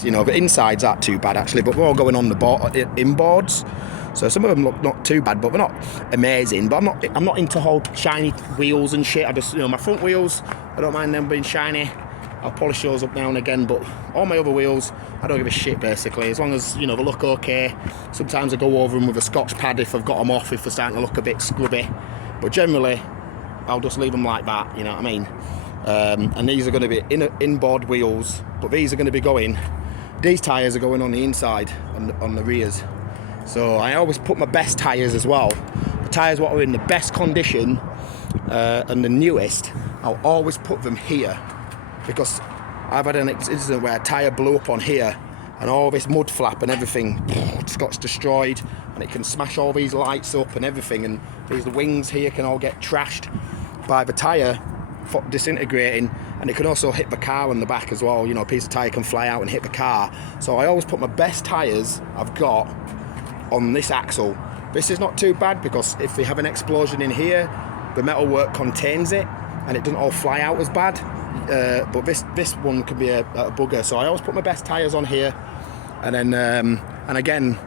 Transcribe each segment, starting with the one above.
sides, you know, the insides aren't too bad actually, but we're all going on the inboards. So some of them look not too bad, but they're not amazing. But I'm not into whole shiny wheels and shit. I just, you know, my front wheels, I don't mind them being shiny. I'll polish those up now and again, but all my other wheels, I don't give a shit basically, as long as, you know, they look okay. Sometimes I go over them with a Scotch pad if I've got them off, if they're starting to look a bit scrubby. But generally, I'll just leave them like that, you know what I mean? And these are going to be inboard wheels, but these are going to be going, these tyres are going on the inside, on the rears. So I always put my best tyres as well. The tyres what are in the best condition and the newest, I'll always put them here. Because I've had an incident where a tyre blew up on here and all this mud flap and everything just got destroyed, and it can smash all these lights up and everything, and these wings here can all get trashed by the tyre disintegrating, and it can also hit the car on the back as well. You know, a piece of tyre can fly out and hit the car. So I always put my best tyres I've got on this axle. This is not too bad because if we have an explosion in here, the metalwork contains it and it doesn't all fly out as bad. But this one could be a bugger, so I always put my best tyres on here, and then and again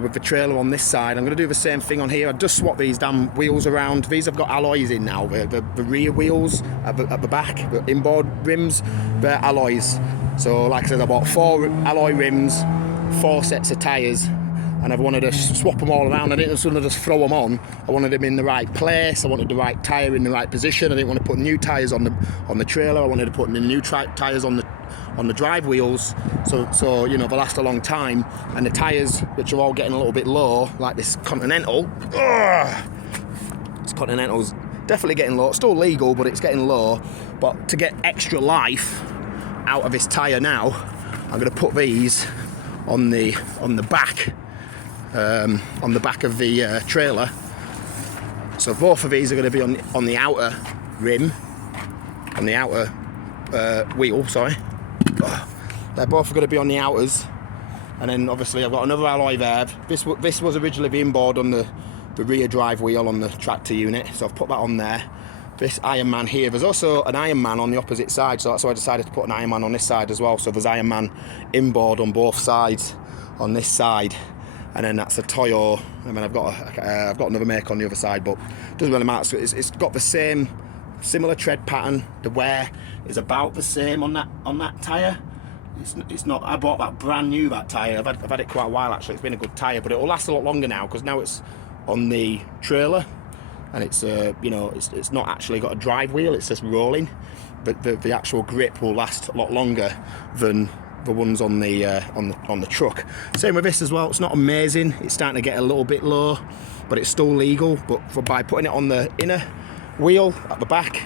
with the trailer on this side, I'm going to do the same thing on here. I just swap these damn wheels around. These have got alloys in now. The rear wheels at the back, the inboard rims, they're alloys. So like I said, I bought 4 alloy rims, 4 sets of tyres, and I've wanted to swap them all around. I didn't just throw them on. I wanted them in the right place. I wanted the right tyre in the right position. I didn't want to put new tyres on the trailer. I wanted to put the new tyres on the drive wheels, so you know they last a long time. And the tyres, which are all getting a little bit low, like this Continental. This Continental's definitely getting low. It's still legal, but it's getting low. But to get extra life out of this tyre now, I'm going to put these on the back. On the back of the trailer. So both of these are going to be on the outer rim, on the outer wheel, sorry. They're both going to be on the outers, and then obviously I've got another alloy there. This was originally the inboard on the rear drive wheel on the tractor unit, so I've put that on there. This Iron Man here, there's also an Iron Man on the opposite side, so that's why I decided to put an Iron Man on this side as well. So there's Iron Man inboard on both sides on this side. And then that's a Toyo. I mean, I've got another make on the other side, but it doesn't really matter. So it's got the same, similar tread pattern. The wear is about the same on that tyre. It's not. I bought that brand new, that tyre. I've had it quite a while actually. It's been a good tyre, but it will last a lot longer now because now it's on the trailer, and it's you know, it's not actually got a drive wheel. It's just rolling, but the actual grip will last a lot longer than the ones on the truck. Same with this as well. It's not amazing. It's starting to get a little bit low, but it's still legal. But by putting it on the inner wheel at the back,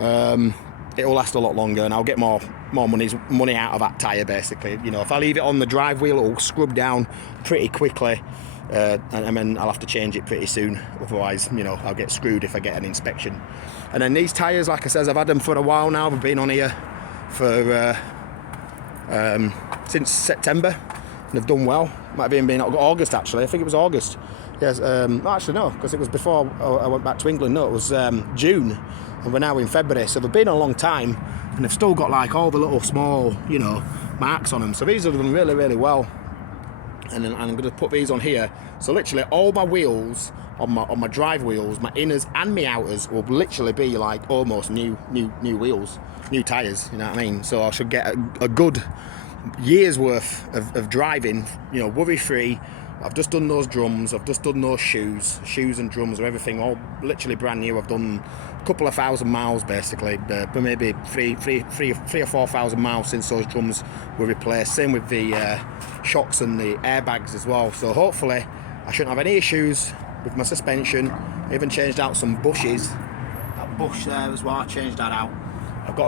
it will last a lot longer, and I'll get more money out of that tyre basically. You know, if I leave it on the drive wheel, it will scrub down pretty quickly, and then I'll have to change it pretty soon. Otherwise, you know, I'll get screwed if I get an inspection. And then these tyres, like I said, I've had them for a while now. They've been on here for since September, and they've done well. Might have even been August actually. I think it was August. Yes, actually no, because it was before I went back to England. No, it was June, and we're now in February. So they've been a long time, and they've still got like all the little small, you know, marks on them. So these have done really, really well. And then I'm going to put these on here. So literally all my wheels on my drive wheels, my inners and my outers will literally be like almost new wheels, new tyres. You know what I mean? So I should get a good year's worth of driving, you know, worry free. I've just done those drums, I've just done those shoes and drums and everything, all literally brand new. I've done a couple of thousand miles basically, but maybe three or 4,000 miles since those drums were replaced. Same with the shocks and the airbags as well. So hopefully I shouldn't have any issues with my suspension. I even changed out some bushes. That bush there as well, I changed that out.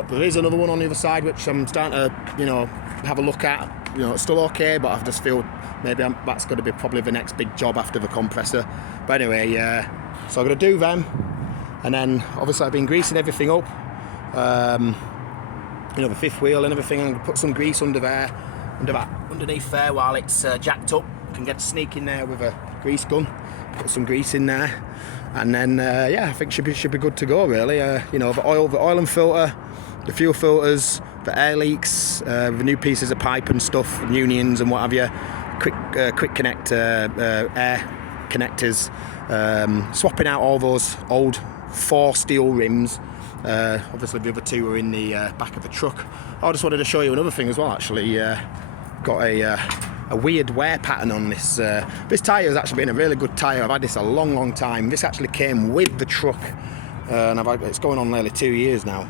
There is another one on the other side which I'm starting to, you know, have a look at. You know, it's still okay, but I just feel maybe that's going to be probably the next big job after the compressor. But anyway, so I'm going to do them, and then obviously I've been greasing everything up. You know, the fifth wheel and everything. I'm going to put some grease underneath there while it's jacked up. I can get to sneak in there with a grease gun, put some grease in there, and then yeah, I think should be good to go really. You know, the oil and filter the fuel filters, the air leaks, the new pieces of pipe and stuff, and unions and what have you, quick connect air connectors, swapping out all those old 4 steel rims. Obviously the other 2 are in the back of the truck. I just wanted to show you another thing as well, actually. Got a weird wear pattern on this. This tyre has actually been a really good tyre. I've had this a long time. This actually came with the truck, and it's going on nearly 2 years now.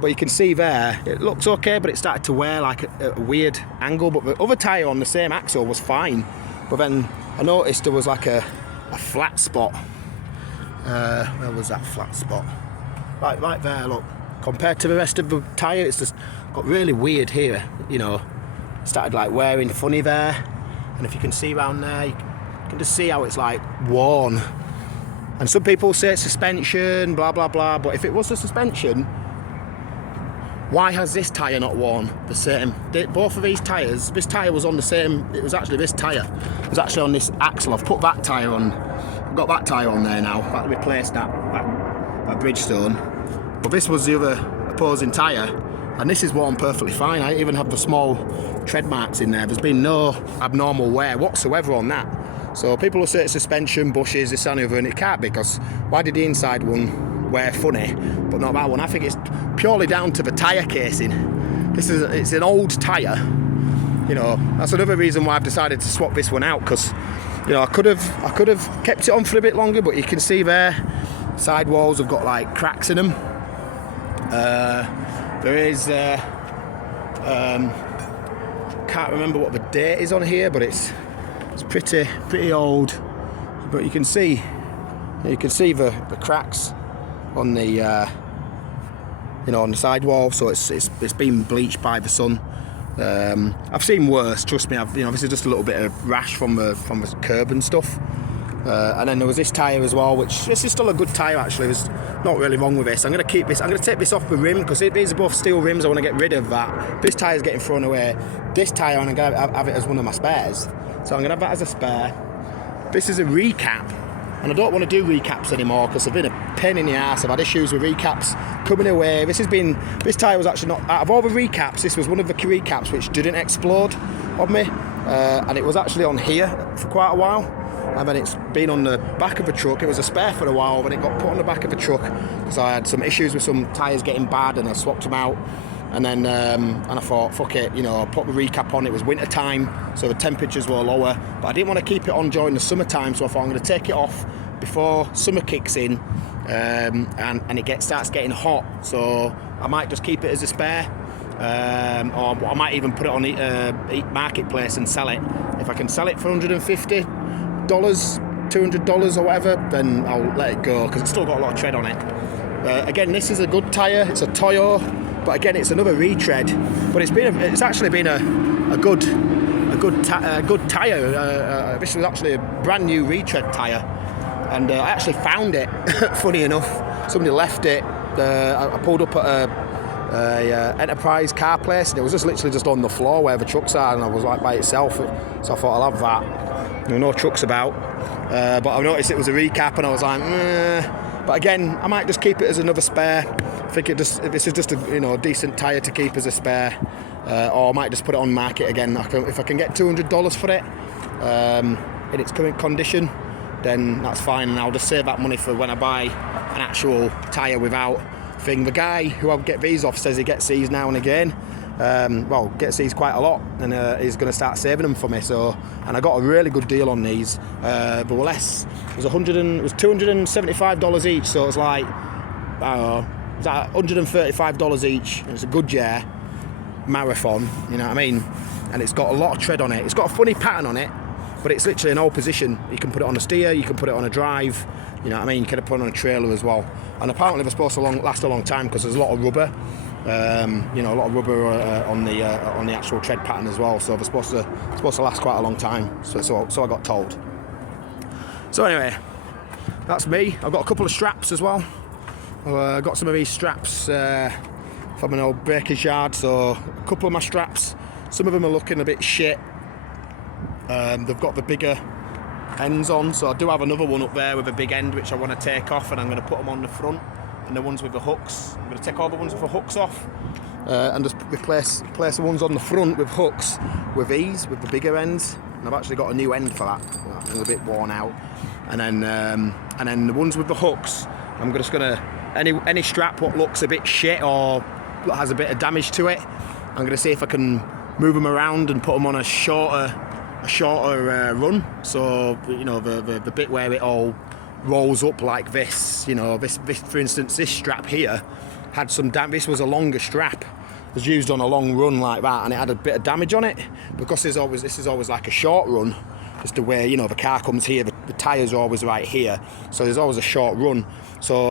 But you can see there, it looks okay, but it started to wear like a weird angle. But the other tyre on the same axle was fine. But then I noticed there was like a flat spot. Where was that flat spot? Right there, look. Compared to the rest of the tyre, it's just got really weird here, you know. Started like wearing funny there. And if you can see around there, you can just see how it's like worn. And some people say it's suspension, blah, blah, blah. But if it was the suspension, why has this tyre not worn the same? Both of these tyres, this tyre was on the same, it was actually this tyre. It was actually on this axle. I've put that tyre on. I've got that tyre on there now. That replaced that Bridgestone. But this was the other opposing tyre. And this is worn perfectly fine. I even have the small tread marks in there. There's been no abnormal wear whatsoever on that. So people will say it's suspension, bushes, this and the other, and it can't be, because why did the inside one wear funny, but not that one? I think it's purely down to the tyre casing. It's an old tyre. You know, that's another reason why I've decided to swap this one out, because, you know, I could have kept it on for a bit longer, but you can see there, sidewalls have got like cracks in them. There is, can't remember what the date is on here, but it's pretty old. But you can see the cracks on the you know, on the sidewall. So it's been bleached by the sun. I've seen worse, trust me. You know, this is just a little bit of rash from the curb and stuff. And then there was this tyre as well, which this is still a good tyre actually. There's not really wrong with this. I'm going to keep this. I'm going to take this off the rim, because these are both steel rims. I want to get rid of that. This tyre's getting thrown away. This tyre, I'm going to have it as one of my spares. So I'm going to have that as a spare. This is a recap, and I don't want to do recaps anymore because they've been a pain in the arse. I've had issues with recaps coming away. This tyre was actually not, out of all the recaps, this was one of the recaps which didn't explode on me, and it was actually on here for quite a while. And then it's been on the back of the truck. It was a spare for a while, then it got put on the back of the truck because I had some issues with some tyres getting bad, and I swapped them out. And then and I thought, fuck it, you know, I put the recap on. It was winter time, so the temperatures were lower, but I didn't want to keep it on during the summertime, so I thought I'm going to take it off before summer kicks in, and it starts getting hot. So I might just keep it as a spare, or I might even put it on the marketplace and sell it. If I can sell it for $150, $200 or whatever, then I'll let it go, because it's still got a lot of tread on it. Again, this is a good tyre. It's a Toyo, but again, it's another retread. But it's actually been a good tyre. This was actually a brand new retread tyre, and I actually found it. Funny enough, somebody left it. I pulled up at a Enterprise car place, and it was just literally just on the floor where the trucks are, and I was like by itself. So I thought I'll have that. There were no trucks about, but I noticed it was a recap, and I was like, But again, I might just keep it as another spare. I think this is just a decent tyre to keep as a spare, or I might just put it on market again. If I can get $200 for it in its current condition, then that's fine, and I'll just save that money for when I buy an actual tyre without thing. The guy who I get these off says he gets these now and again. Gets these quite a lot, and he's going to start saving them for me. And I got a really good deal on these. But were less. It was $275 each. So it was like, I don't know, it was like $135 each. And it's a Goodyear Marathon, you know what I mean? And it's got a lot of tread on it. It's got a funny pattern on it, but it's literally an all position. You can put it on a steer, you can put it on a drive. You know what I mean? You can put it on a trailer as well. And apparently they're supposed to last a long time because there's a lot of rubber. A lot of rubber on the actual tread pattern as well, so they're supposed to last quite a long time. So I got told. So anyway, that's me. I've got a couple of straps as well. I got some of these straps from an old breaker's yard. So a couple of my straps. Some of them are looking a bit shit. They've got the bigger ends on, so I do have another one up there with a big end which I want to take off, and I'm going to put them on the front. and the ones with the hooks. I'm going to take all the ones with the hooks off and just replace the ones on the front with hooks with these, with the bigger ends. And I've actually got a new end for that. It's a bit worn out. And then the ones with the hooks, I'm just going to, any strap what looks a bit shit or has a bit of damage to it, I'm going to see if I can move them around and put them on a shorter run. So, you know, the bit where it all rolls up like this, you know, this for instance, this strap here had some damage. This was a longer strap. It was used on a long run like that, and it had a bit of damage on it because this is always like a short run. Just the way, you know, the car comes here, the tyres are always right here, so there's always a short run. So